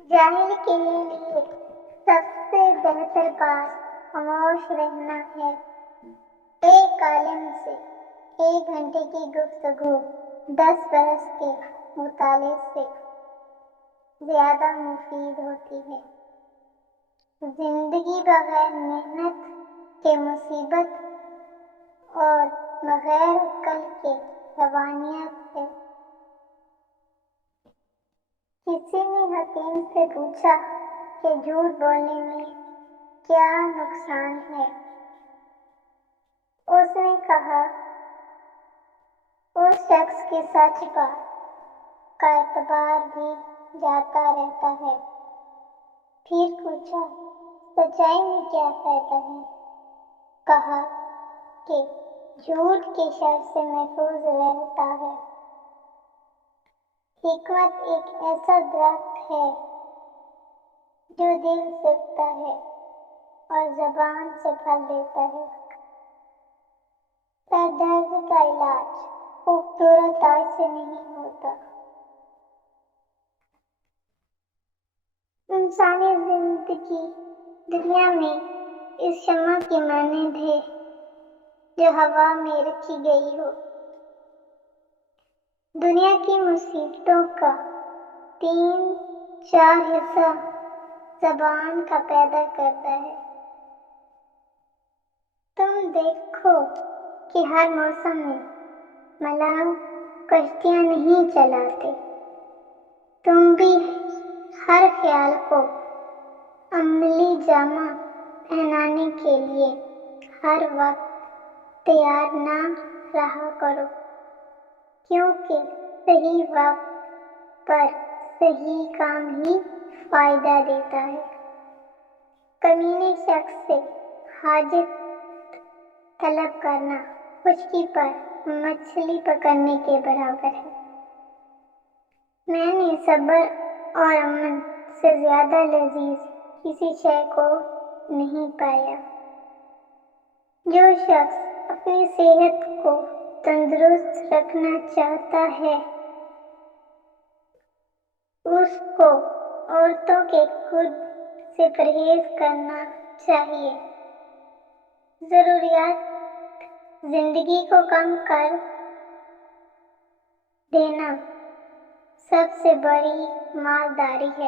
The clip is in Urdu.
جاہل کے لیے سب سے بہتر بات خاموش رہنا ہے۔ ایک عالم سے 1 گھنٹے کی گفتگو 10 برس کے مطالعے سے زیادہ مفید ہوتی ہے۔ زندگی بغیر محنت کے مصیبت اور بغیر عقل کے حیوانیت ہے۔ کسی نے حکیم سے پوچھا کہ جھوٹ بولنے میں کیا نقصان ہے؟ اس نے کہا، اس شخص کی سچ بات کا اعتبار بھی جاتا رہتا ہے۔ پھر پوچھا، سچائی میں کیا فائدہ ہے؟ کہا کہ جھوٹ کے شر سے محفوظ رہتا ہے۔ حکمت ایک ایسا درخت ہے جو دل سے اگتا ہے اور زبان سے پھل دیتا ہے۔ سر درد کا علاج خوبصورت علاج سے نہیں ہوتا۔ انسانی زندگی دنیا میں اس شمع کی مانند ہے جو ہوا میں رکھی گئی ہو۔ دنیا کی مصیبتوں کا 3/4 حصہ زبان کا پیدا کرتا ہے۔ تم دیکھو کہ ہر موسم میں ملاح کشتیاں نہیں چلاتے۔ تم بھی ہر خیال کو عملی جامہ پہنانے کے لیے ہر وقت تیار نہ رہا کرو، کیونکہ صحیح وقت پر صحیح کام ہی فائدہ دیتا ہے۔ کمینے شخص سے حاجت طلب کرنا خشکی پر مچھلی پکڑنے کے برابر ہے۔ میں نے صبر اور امن سے زیادہ لذیذ کسی شے کو نہیں پایا۔ جو شخص اپنی صحت کو تندرست رکھنا چاہتا ہے، اس کو عورتوں کے خود سے پرہیز کرنا چاہیے۔ ضروریات زندگی کو کم کر دینا سب سے بڑی مالداری ہے۔